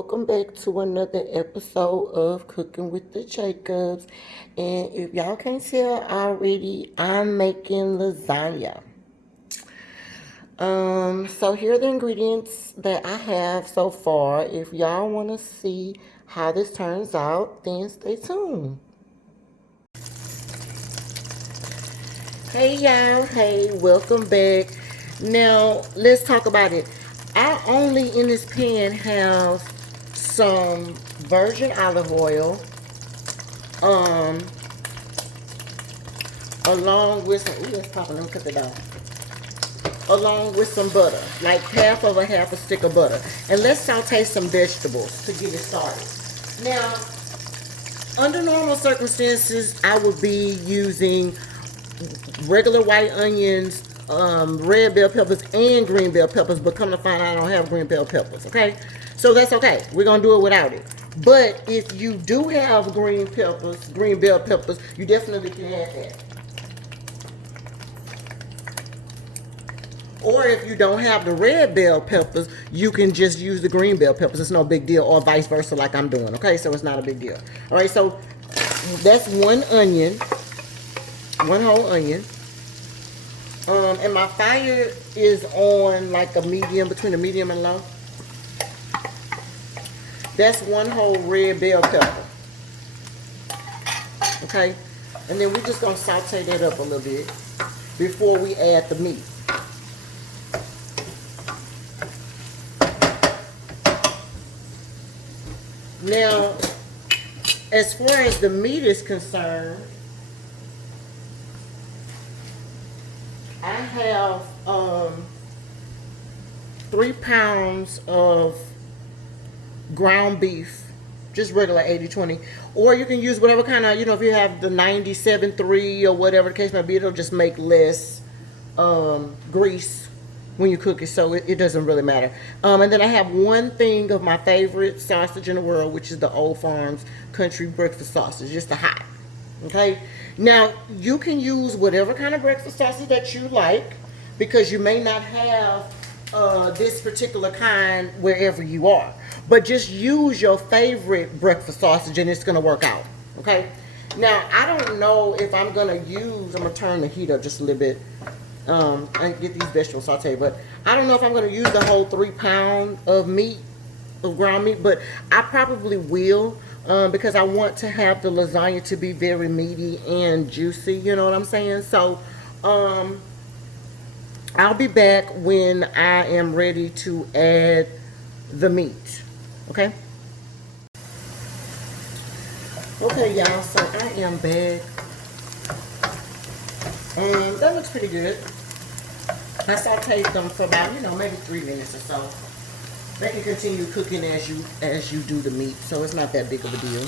welcome back to another episode of Cooking with the Jacobs. And if y'all can't tell already, I'm making lasagna. So here are the ingredients that I have so far. If y'all want to see how this turns out, then stay tuned. Hey y'all, hey, welcome back. Now let's talk about it. I only in this pan have some virgin olive oil, um, along with some, ooh, that's popping, let me cut that off. Along with some butter, like half a stick of butter. And let's saute some vegetables to get it started. Now, under normal circumstances, I would be using regular white onions, red bell peppers, and green bell peppers, but come to find out I don't have green bell peppers, okay? So that's okay. We're going to do it without it. But if you do have green bell peppers, you definitely can add that. Or if you don't have the red bell peppers, you can just use the green bell peppers. It's no big deal, or vice versa like I'm doing, okay? So it's not a big deal. All right, so that's one onion, one whole onion. And my fire is on like a medium, between a medium and low. That's one whole red bell pepper. Okay? And then we're just going to saute that up a little bit before we add the meat. Now, as far as the meat is concerned, I have 3 pounds of ground beef, just regular 80/20, or you can use whatever kind of, if you have the 97.3 or whatever the case may be, it'll just make less grease when you cook it, so it doesn't really matter. And then I have one thing of my favorite sausage in the world, which is the Old Farms Country Breakfast Sausage, just a hot. Okay, now you can use whatever kind of breakfast sausage that you like, because you may not have this particular kind wherever you are, but just use your favorite breakfast sausage and it's gonna work out. Okay, now I don't know if I'm gonna turn the heat up just a little bit and get these vegetables sauteed, but I don't know if I'm gonna use the whole 3 pound of ground meat, but I probably will. Because I want to have the lasagna to be very meaty and juicy, you know what I'm saying? So, I'll be back when I am ready to add the meat, okay? Okay, y'all, so I am back. That looks pretty good. I sauteed them for about, maybe 3 minutes or so. They can continue cooking as you do the meat, so it's not that big of a deal.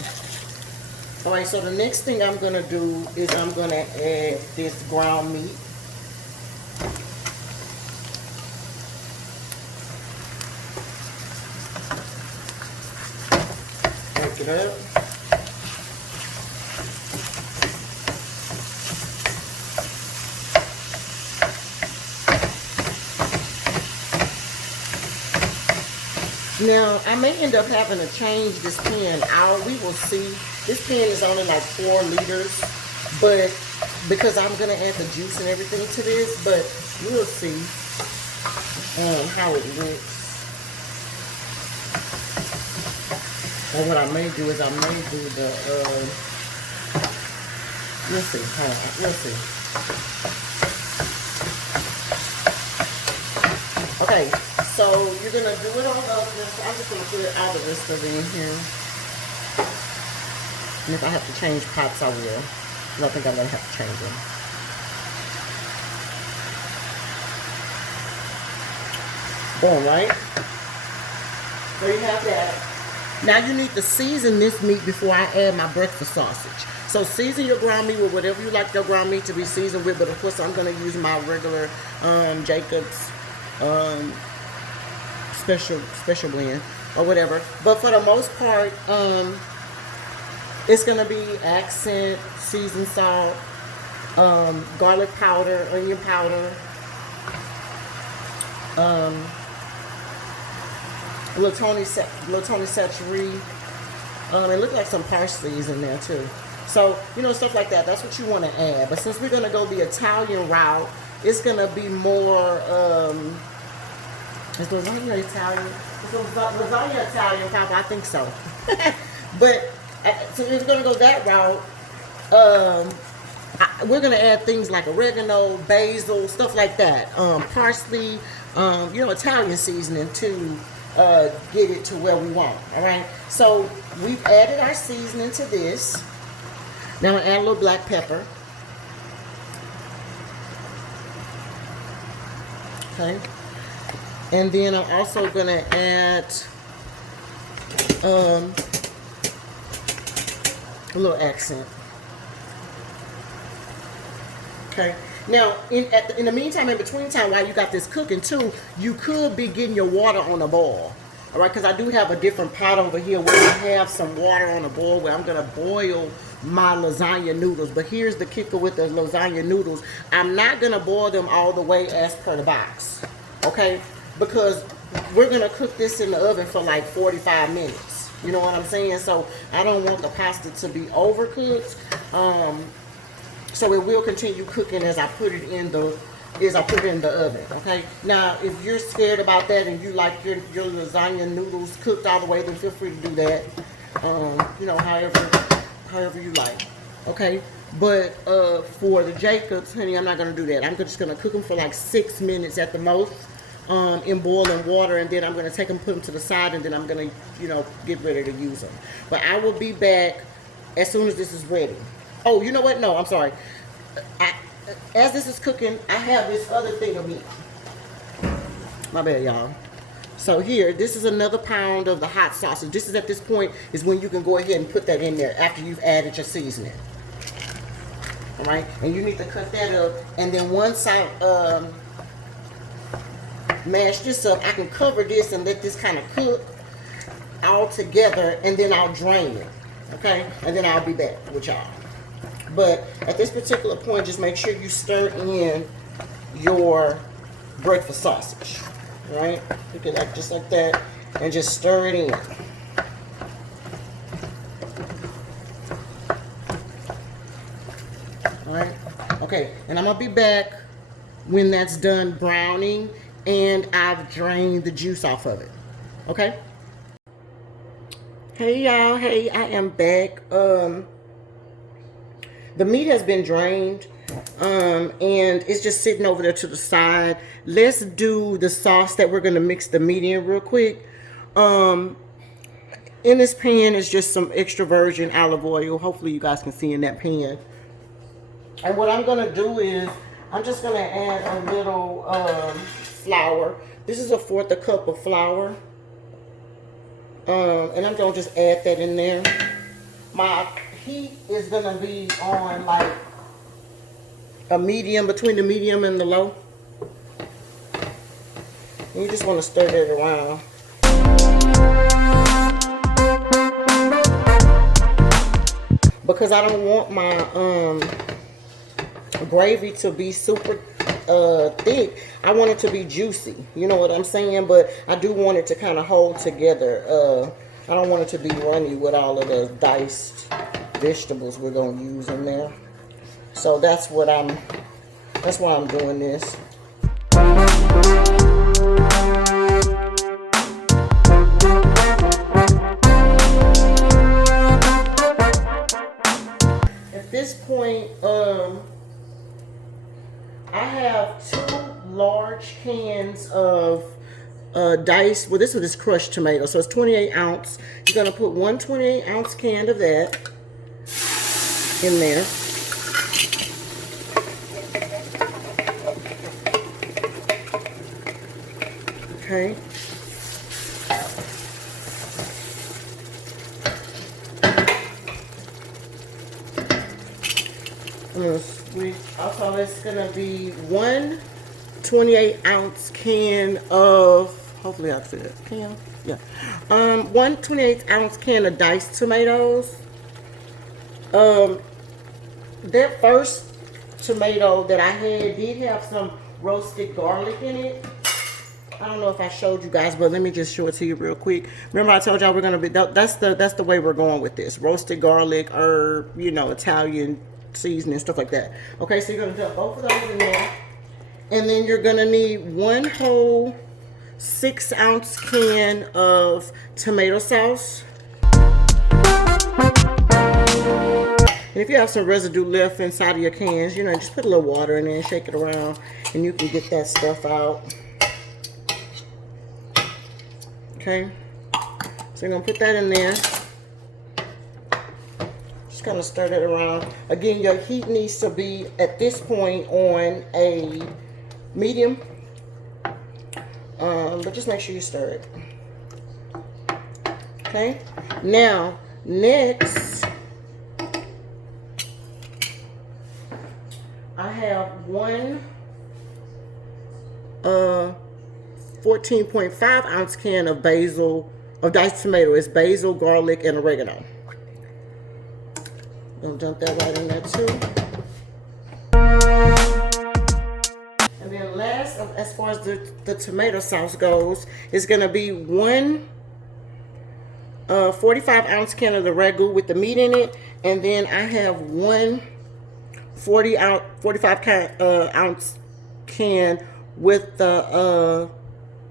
All right, so the next thing I'm gonna do is I'm gonna add this ground meat. Break it up. Now, I may end up having to change this pan out. We will see. This pan is only like 4 liters, but because I'm going to add the juice and everything to this, but we'll see how it looks. And what I may do is I may do the, we'll see. We'll see. Okay. So you're going to do it on I'm just going to put all the rest of it in here. And if I have to change pots, I will. I don't think I'm going to have to change them. Boom, right? So you have that. Now you need to season this meat before I add my breakfast sausage. So season your ground meat with whatever you like your ground meat to be seasoned with. But of course I'm going to use my regular Jacobs special blend or whatever, but for the most part it's gonna be accent, seasoned salt, garlic powder, onion powder, little Tony Sachet. It looked like some parsley's in there too. So, you know, stuff like that. That's what you want to add. But since we're going to go the Italian route, it's going to be more, is lasagna Italian? Is lasagna Italian, Papa? I think so. But, so if we're going to go that route, we're going to add things like oregano, basil, stuff like that. Parsley, you know, Italian seasoning to get it to where we want. All right. So we've added our seasoning to this. Now I'm going to add a little black pepper. Okay. And then I'm also going to add a little accent. Okay. Now, in the meantime, in between time, while you got this cooking too, you could be getting your water on a boil. All right, because I do have a different pot over here where I have some water on a boil where I'm going to boil my lasagna noodles. But here's the kicker with the lasagna noodles. I'm not going to boil them all the way as per the box. Okay? Because we're going to cook this in the oven for like 45 minutes. You know what I'm saying? So I don't want the pasta to be overcooked. So it will continue cooking as I put it in the oven. Okay. Now, if you're scared about that and you like your lasagna noodles cooked all the way, then feel free to do that. You know, however you like. Okay. But for the Jacobs, honey, I'm not gonna do that. I'm just gonna cook them for like 6 minutes at the most in boiling water, and then I'm gonna take them, put them to the side, and then I'm gonna, you know, get ready to use them. But I will be back as soon as this is ready. Oh, you know what? No, I'm sorry. As this is cooking, I have this other thing of meat. My bad, y'all. So here, this is another pound of the hot sausage. This is at this point is when you can go ahead and put that in there after you've added your seasoning. All right, and you need to cut that up. And then once I mash this up, I can cover this and let this kind of cook all together, and then I'll drain it. Okay, and then I'll be back with y'all. But at this particular point, just make sure you stir in your breakfast sausage. Right? You can like just like that and just stir it in. Alright? Okay, and I'm gonna be back when that's done browning and I've drained the juice off of it. Okay? Hey y'all, hey, I am back. The meat has been drained, and it's just sitting over there to the side. Let's do the sauce that we're going to mix the meat in real quick. In this pan is just some extra virgin olive oil. Hopefully you guys can see in that pan. And what I'm going to do is, I'm just going to add a little flour. This is 1/4 cup of flour. And I'm going to just add that in there. My heat is going to be on like a medium, between the medium and the low. And you just want to stir that around. Because I don't want my gravy to be super thick. I want it to be juicy. You know what I'm saying? But I do want it to kind of hold together. I don't want it to be runny with all of the diced vegetables we're going to use in there. So that's why I'm doing this. At this point, I have 2 large cans of diced, well, this is crushed tomato, so it's 28 ounce. You're going to put 1 28-ounce can of that in there. Okay. Also, it's going to be 1 28-ounce can of, hopefully I said can, yeah. 1 28-ounce can of diced tomatoes. That first tomato that I had did have some roasted garlic in it. I don't know if I showed you guys, but let me just show it to you real quick. Remember I told y'all we're gonna be, that's the way we're going with this. Roasted garlic, herb, you know, Italian seasoning, stuff like that. Okay, so you're gonna dump both of those in there. And then you're gonna need 1 whole 6-ounce can of tomato sauce. And if you have some residue left inside of your cans, you know, just put a little water in there and shake it around, and you can get that stuff out. Okay, so you're gonna put that in there. Just kind of stir that around. Again, your heat needs to be at this point on a medium, but just make sure you stir it. Okay, now next I have one 14.5 ounce can of diced tomato. It's basil, garlic, and oregano. Gonna dump that right in there too. And then last, as far as the tomato sauce goes, is gonna be one 45 ounce can of the ragu with the meat in it, and then I have one 45 ounce can with the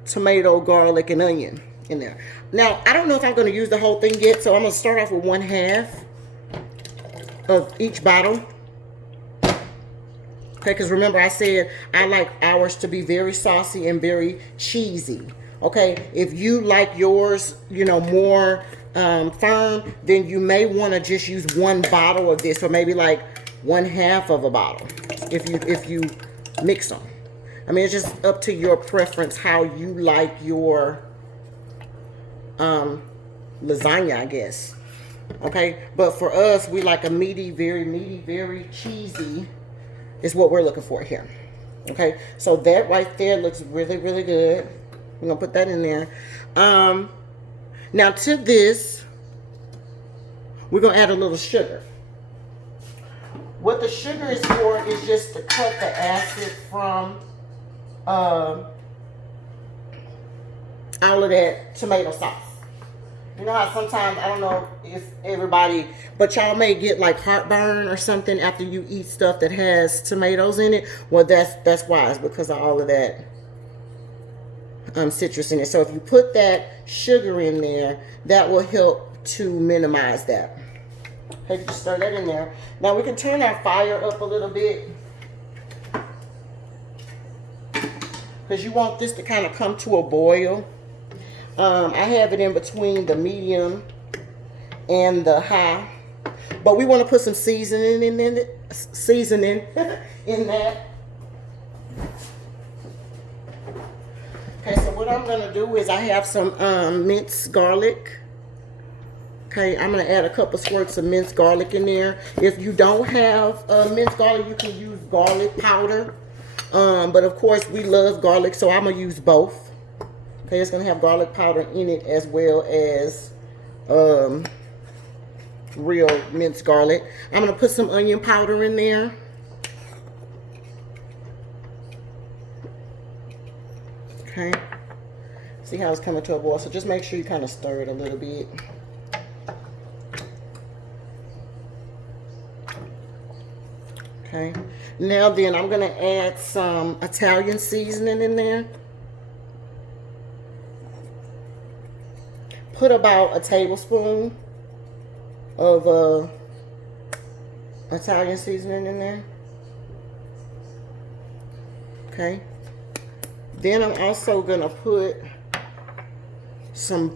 tomato, garlic, and onion in there. Now, I don't know if I'm going to use the whole thing yet, so I'm going to start off with 1/2 of each bottle. Okay, because remember I said I like ours to be very saucy and very cheesy. Okay, if you like yours, you know, more firm, then you may want to just use 1 bottle of this, or maybe like 1/2 of a bottle if you mix them. I mean, it's just up to your preference how you like your lasagna, I guess. Okay, but for us, we like a meaty, very cheesy is what we're looking for here. Okay, so that right there looks really good. I'm gonna put that in there. Now to this, we're gonna add a little sugar. What the sugar is for is just to cut the acid from all of that tomato sauce. You know how sometimes, I don't know if everybody, but y'all may get like heartburn or something after you eat stuff that has tomatoes in it. Well, that's why. It's because of all of that citrus in it. So if you put that sugar in there, that will help to minimize that. Okay, just stir that in there. Now we can turn our fire up a little bit, because you want this to kind of come to a boil. I have it in between the medium and the high, but we want to put some seasoning in it, in that. Okay, so what I'm gonna do is I have some minced garlic. Okay, I'm gonna add a couple squirts of minced garlic in there. If you don't have minced garlic, you can use garlic powder. But of course, we love garlic, so I'm gonna use both. Okay, it's gonna have garlic powder in it as well as real minced garlic. I'm gonna put some onion powder in there. Okay, see how it's coming to a boil. So just make sure you kind of stir it a little bit. Okay, now then I'm gonna add some Italian seasoning in there. Put about a tablespoon of Italian seasoning in there. Okay, then I'm also gonna put some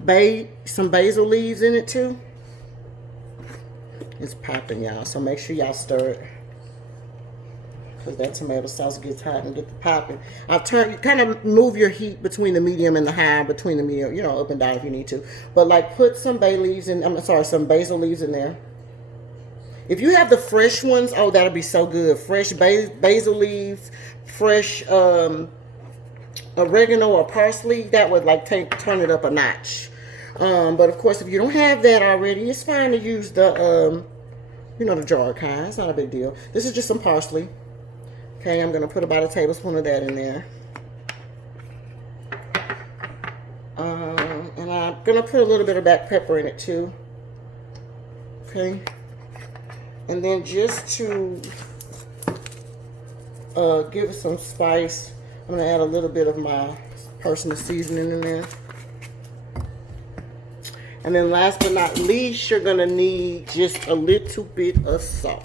basil leaves in it too. It's popping, y'all, so make sure y'all stir it, because that tomato sauce gets hot and get the popping. I've turned, kind of move your heat between the medium and the high, between the medium, you know, up and down if you need to. But like, put some bay leaves in, some basil leaves in there. If you have the fresh ones, oh, that'll be so good. Fresh basil leaves, fresh oregano or parsley, that would like turn it up a notch. But of course, if you don't have that already, it's fine to use the, you know, the jar kind. It's not a big deal. This is just some parsley. Okay, I'm going to put about a tablespoon of that in there. gonna put a little bit of black pepper in it too. Okay. And then just to give it some spice, I'm gonna add a little bit of my personal seasoning in there. And then last but not least, you're gonna need just a little bit of salt.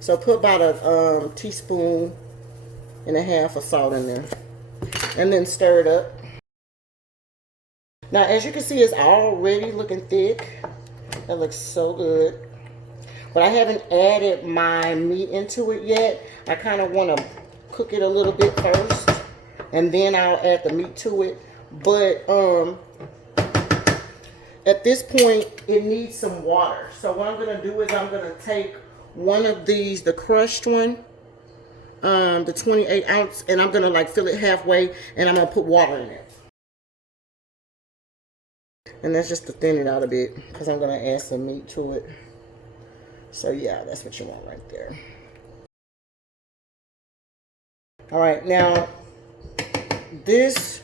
So put about a teaspoon and a half of salt in there. And then stir it up. Now, as you can see, it's already looking thick. That looks so good. But I haven't added my meat into it yet. I kind of want to cook it a little bit first, and then I'll add the meat to it. But at this point, it needs some water. So what I'm going to do is I'm going to take one of these, the crushed one, the 28 ounce, and I'm going to like fill it halfway, and I'm going to put water in it. And that's just to thin it out a bit, because I'm going to add some meat to it. So yeah, that's what you want right there. All right, now this,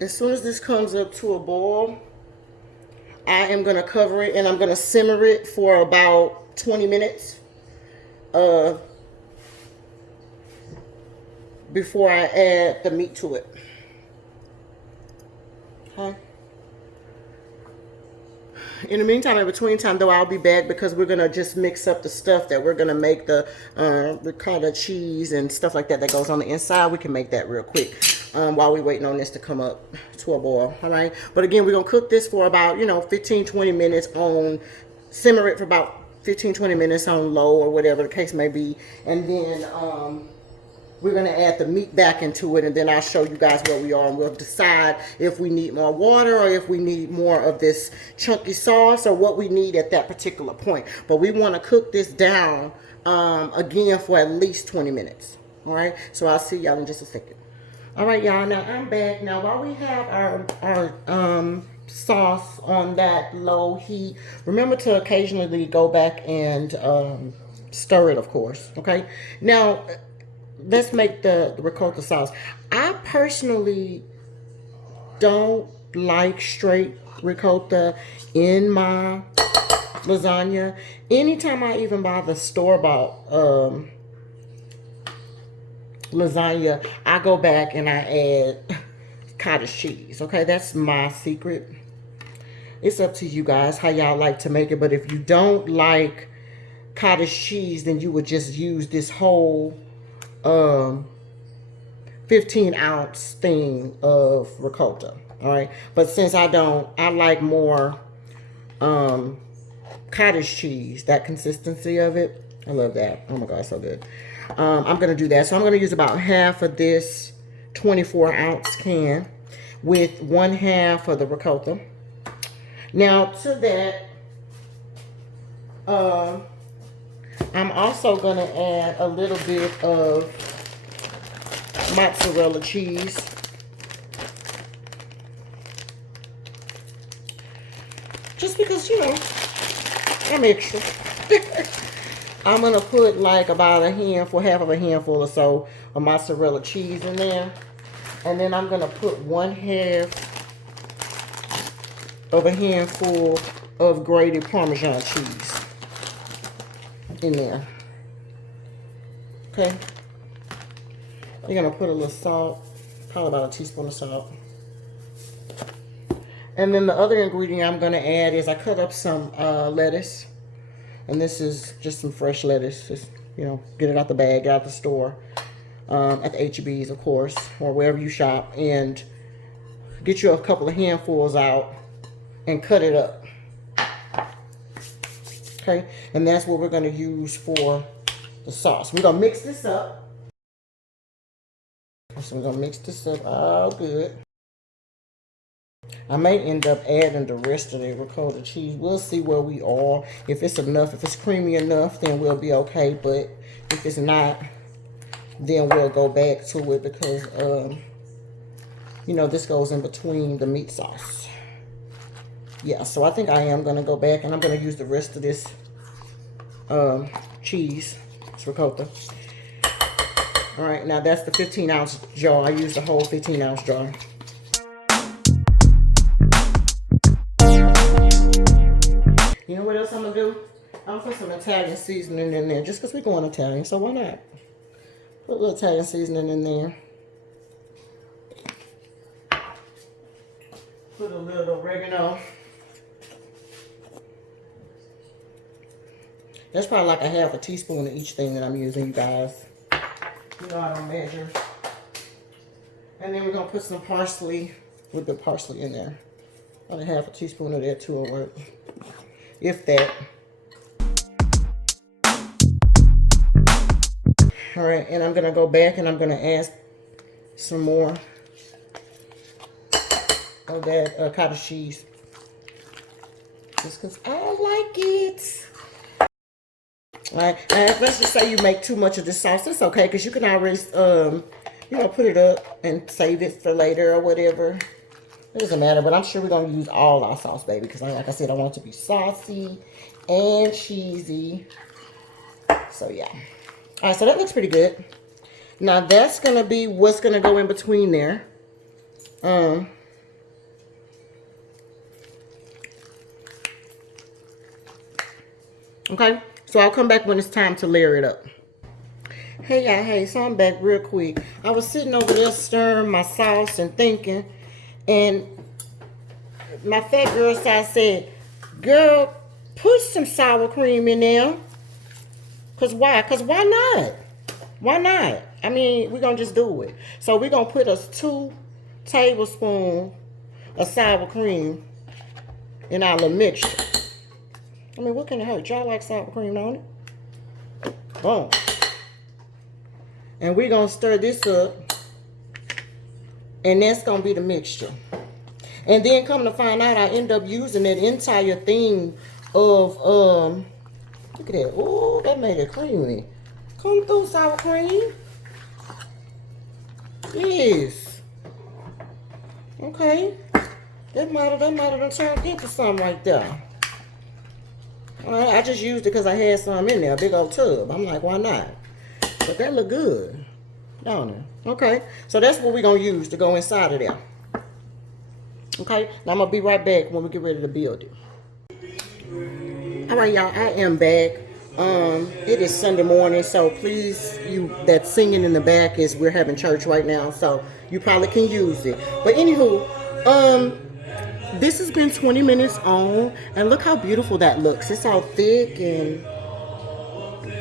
as soon as this comes up to a boil, I am going to cover it and I'm going to simmer it for about 20 minutes before I add the meat to it. Okay. In the meantime, in between time though, I'll be back because we're gonna just mix up the stuff that we're gonna make, the ricotta cheese and stuff like that that goes on the inside. We can make that real quick while we're waiting on this to come up to a boil. All right, but again, we're gonna cook this for about 15-20 minutes on, simmer it for about 15-20 minutes on low or whatever the case may be, and then we're going to add the meat back into it, and then I'll show you guys where we are, and we'll decide if we need more water or if we need more of this chunky sauce or what we need at that particular point. But we want to cook this down again for at least 20 minutes. All right, so I'll see y'all in just a second. All right, y'all, now I'm back. Now while we have our sauce on that low heat, remember to occasionally go back and stir it, of course. Okay, now let's make the ricotta sauce. I personally don't like straight ricotta in my lasagna. Anytime I even buy the store-bought lasagna, I go back and I add cottage cheese. Okay, that's my secret. It's up to you guys how y'all like to make it, but if you don't like cottage cheese, then you would just use this whole 15 ounce thing of ricotta. All right, but since I don't, I like more cottage cheese, that consistency of it. I love that. Oh my god, so good. I'm gonna do that. So I'm gonna use about half of this 24 ounce can with 1/2 of the ricotta. Now to that, I'm also going to add a little bit of mozzarella cheese. Just because, I'm extra. I'm going to put like about half of a handful or so of mozzarella cheese in there. And then I'm going to put 1/2 of a handful of grated Parmesan cheese in there. Okay. You're going to put a little salt, probably about a teaspoon of salt. And then the other ingredient I'm going to add is I cut up some lettuce. And this is just some fresh lettuce. Just, get it out the bag, out the store. At the H-E-B's, of course, or wherever you shop. And get you a couple of handfuls out and cut it up. Okay, and that's what we're going to use for the sauce. We're going to mix this up. So we're going to mix this up all good. I may end up adding the rest of the ricotta cheese. We'll see where we are. If it's enough, if it's creamy enough, then we'll be okay. But if it's not, then we'll go back to it because, this goes in between the meat sauce. Yeah, so I think I am going to go back and I'm going to use the rest of this cheese. It's ricotta. All right, now that's the 15 ounce jar. I used the whole 15 ounce jar. Italian seasoning in there, just because we're going Italian, so why not? Put a little Italian seasoning in there. Put a little oregano. That's probably like a half a teaspoon of each thing that I'm using, you guys. You know I don't measure. And then we're going to put some parsley, a little bit of parsley in there. About a half a teaspoon of that too will work. If that. All right, and I'm going to go back and I'm going to add some more of that cottage cheese. Just because I like it. All right, and let's just say you make too much of this sauce. It's okay, because you can always, you know, put it up and save it for later or whatever. It doesn't matter, but I'm sure we're going to use all our sauce, baby, because like I said, I want it to be saucy and cheesy. So, yeah. All right, so that looks pretty good. Now, that's going to be what's going to go in between there. Okay, so I'll come back when it's time to layer it up. Hey, y'all, hey, so I'm back real quick. I was sitting over there stirring my sauce and thinking, and my fat girl side said, girl, put some sour cream in there. Because why? Because why not? Why not? I mean, we're going to just do it. So we're going to put us 2 tablespoons of sour cream in our little mixture. I mean, what can it hurt? Y'all like sour cream, don't it? Boom. And we're going to stir this up. And that's going to be the mixture. And then come to find out, I end up using that entire thing of, look at that. Ooh, that made it creamy. Come through, sour cream. Yes. Okay. That might have turned into something right there. All right, I just used it because I had some in there, a big old tub. I'm like, why not? But that look good, don't it? Okay, so that's what we're going to use to go inside of there. Okay, now I'm going to be right back when we get ready to build it. All right, y'all, I am back. It is Sunday morning, so please, that singing in the back is we're having church right now, so you probably can use it. But anywho, this has been 20 minutes on, and look how beautiful that looks. It's all thick, and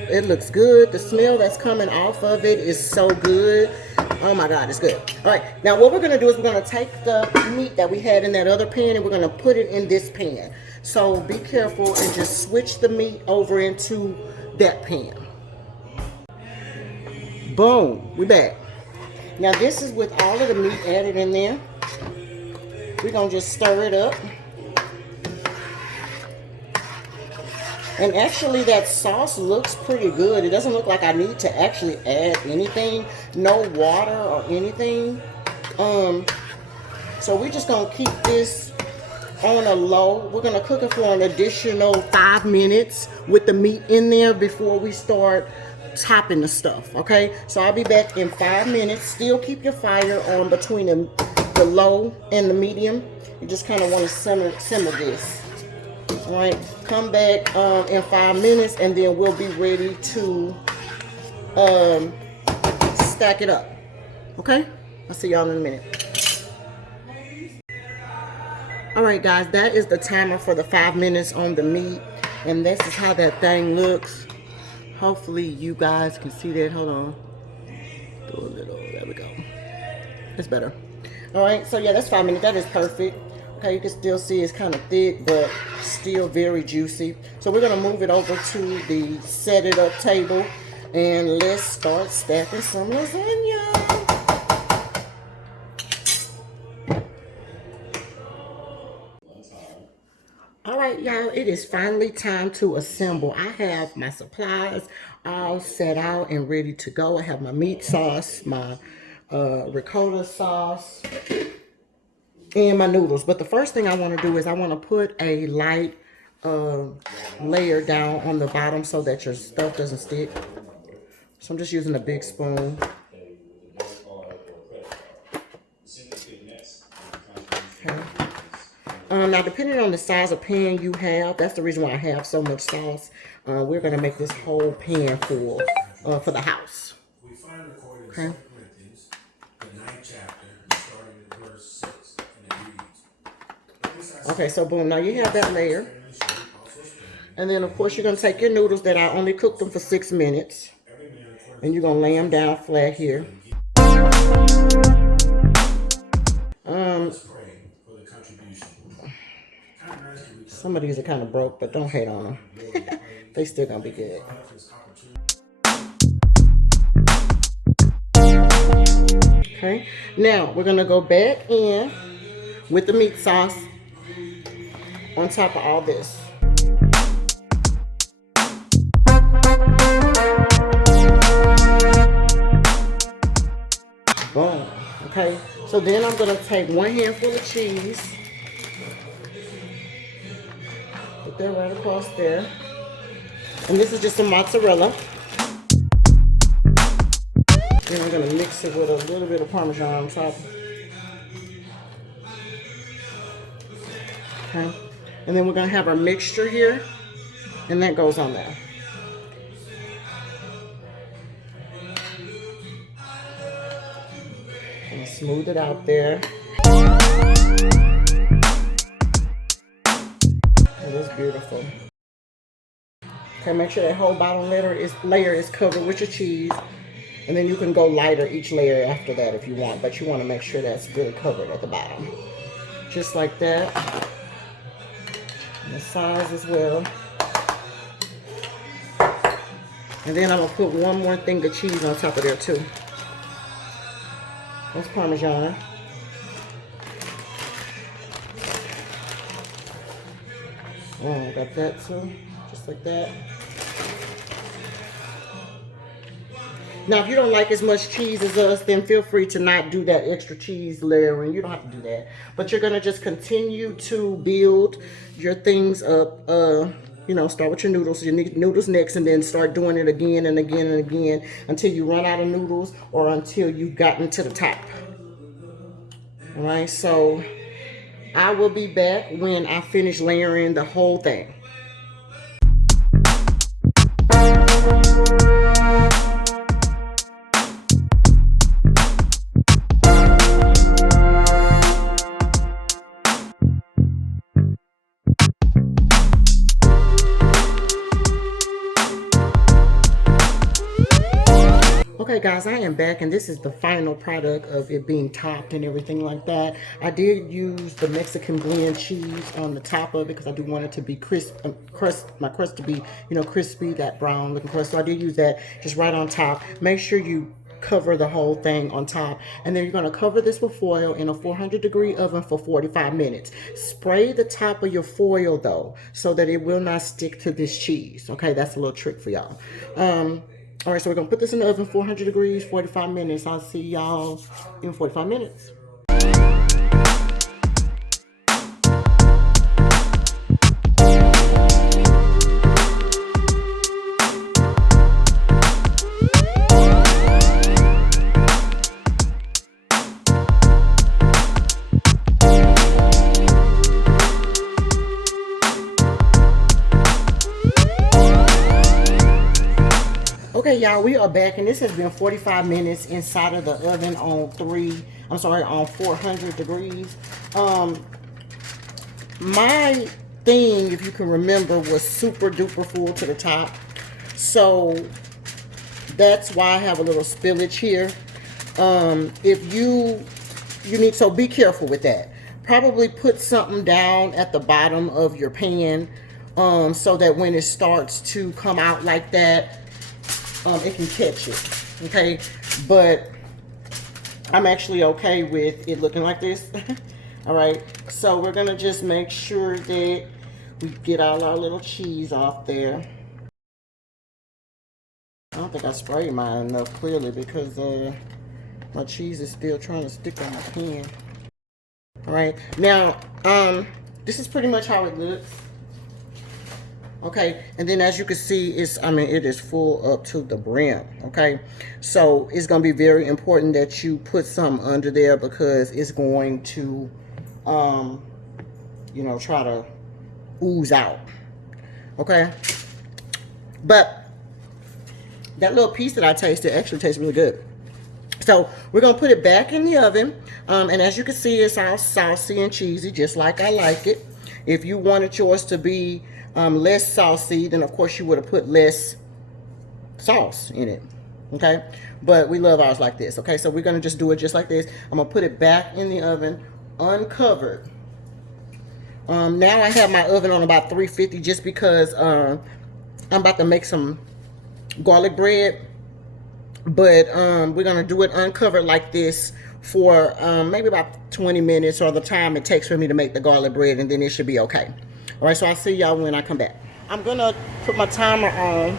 it looks good. The smell that's coming off of it is so good. Oh my God, it's good. All right, now what we're going to do is we're going to take the meat that we had in that other pan, and we're going to put it in this pan. So be careful and just switch the meat over into that pan. Boom, we back. Now this is with all of the meat added in there. We're going to just stir it up. And actually that sauce looks pretty good. It doesn't look like I need to actually add anything. No water or anything. So we're just going to keep this on a low. We're going to cook it for an additional 5 minutes with the meat in there before we start topping the stuff. Okay, so I'll be back in 5 minutes. Still keep your fire on between the low and the medium. You just kind of want to simmer this. All right, come back in 5 minutes, and then we'll be ready to stack it up. Okay, I'll see y'all in a minute. All right, guys, that is the timer for the 5 minutes on the meat, and this is how that thing looks. Hopefully you guys can see that. Hold on, do a little. There we go. It's better. All right, so yeah, that's 5 minutes. That is perfect. Okay, you can still see it's kind of thick, but still very juicy. So we're gonna move it over to the set it up table, and let's start stacking some lasagna. All right, y'all, it is finally time to assemble. I have my supplies all set out and ready to go. I have my meat sauce, my ricotta sauce, and my noodles. But the first thing I want to do is I want to put a light layer down on the bottom so that your stuff doesn't stick. So I'm just using a big spoon. Okay. Now, depending on the size of pan you have, that's the reason why I have so much sauce. We're going to make this whole pan full for the house. Okay. Okay, so boom, now you have that layer. And then, of course, you're going to take your noodles that I only cooked them for 6 minutes. And you're going to lay them down flat here. Some of these are kind of broke, but don't hate on them. They still going to be good. Okay, now we're going to go back in with the meat sauce on top of all this. Boom. Okay, so then I'm going to take 1 handful of cheese. Put that right across there. And this is just some mozzarella. Then I'm going to mix it with a little bit of Parmesan on top. Okay. And then we're going to have our mixture here. And that goes on there. And smooth it out there. It is beautiful. Okay, make sure that whole bottom layer is covered with your cheese. And then you can go lighter each layer after that if you want. But you want to make sure that's really covered at the bottom. Just like that. And the sides as well. And then I'm going to put one more thing of cheese on top of there too. That's Parmesan. Oh, got that too. Just like that. Now, if you don't like as much cheese as us, then feel free to not do that extra cheese layering. You don't have to do that. But you're going to just continue to build your things up. You know, start with your noodles next, and then start doing it again and again and again until you run out of noodles or until you've gotten to the top. All right, so I will be back when I finish layering the whole thing. Okay guys, I am back, and this is the final product of it being topped and everything like that. I did use the Mexican blend cheese on the top of it because I do want it to be my crust to be, you know, crispy, that brown looking crust. So I did use that just right on top. Make sure you cover the whole thing on top, and then you're going to cover this with foil in a 400-degree oven for 45 minutes. Spray the top of your foil though, so that it will not stick to this cheese. Okay, that's a little trick for y'all. All right, so we're going to put this in the oven, 400 degrees, 45 minutes. I'll see y'all in 45 minutes. Okay, y'all, we are back, and this has been 45 minutes inside of the oven on 400 degrees. My thing, if you can remember, was super duper full to the top. So that's why I have a little spillage here. If you need, so be careful with that. Probably put something down at the bottom of your pan, so that when it starts to come out like that, it can catch it, okay? But I'm actually okay with it looking like this. All right, so we're gonna just make sure that we get all our little cheese off there. I don't think I sprayed mine enough, clearly, because my cheese is still trying to stick on my pan. All right, now this is pretty much how it looks. Okay, and then as you can see, it is full up to the brim. Okay, so it's going to be very important that you put some under there, because it's going to you know, try to ooze out. Okay? But that little piece that I tasted actually tastes really good. So we're going to put it back in the oven. And as you can see, it's all saucy and cheesy, just like I like it. If you wanted yours to be less saucy, then of course you would have put less sauce in it. Okay? But we love ours like this. Okay? So we're going to just do it just like this. I'm going to put it back in the oven, uncovered. Now I have my oven on about 350 just because I'm about to make some garlic bread. But we're going to do it uncovered like this for maybe about 20 minutes or the time it takes for me to make the garlic bread, and then it should be okay. All right, so I'll see y'all when I come back. I'm going to put my timer on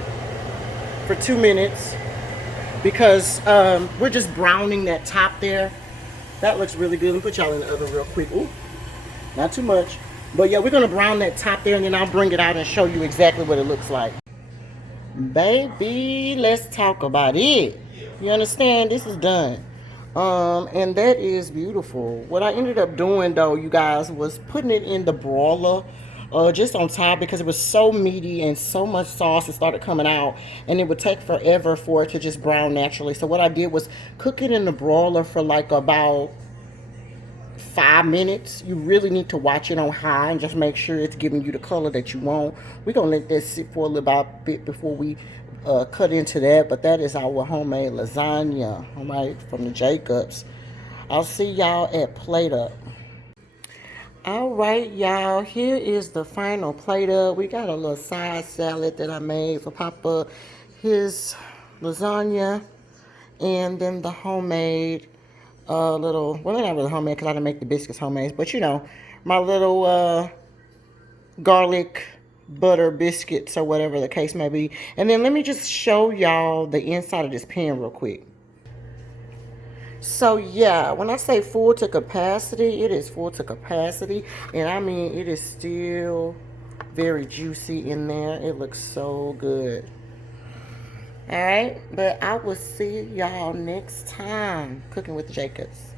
for 2 minutes because we're just browning that top there. That looks really good. Let me put y'all in the oven real quick. Ooh, not too much. But yeah, we're going to brown that top there, and then I'll bring it out and show you exactly what it looks like. Baby, let's talk about it. You understand? This is done. And that is beautiful. What I ended up doing though, you guys, was putting it in the broiler just on top because it was so meaty and so much sauce it started coming out, and it would take forever for it to just brown naturally. So what I did was cook it in the broiler for like about 5 minutes. You really need to watch it on high and just make sure it's giving you the color that you want. We're gonna let that sit for a little bit before we cut into that. But that is our homemade lasagna, all right, from the Jacobs. I'll see y'all at plate up. All right, y'all, here is the final plate up. We got a little side salad that I made for Papa, his lasagna, and then the homemade little, well, they're not really homemade because I didn't make the biscuits homemade, but you know, my little garlic butter biscuits or whatever the case may be. And then let me just show y'all the inside of this pan real quick. So yeah, when I say full to capacity, it is full to capacity, and I mean it is still very juicy in there. It looks so good. All right, but I will see y'all next time cooking with the Jacobs.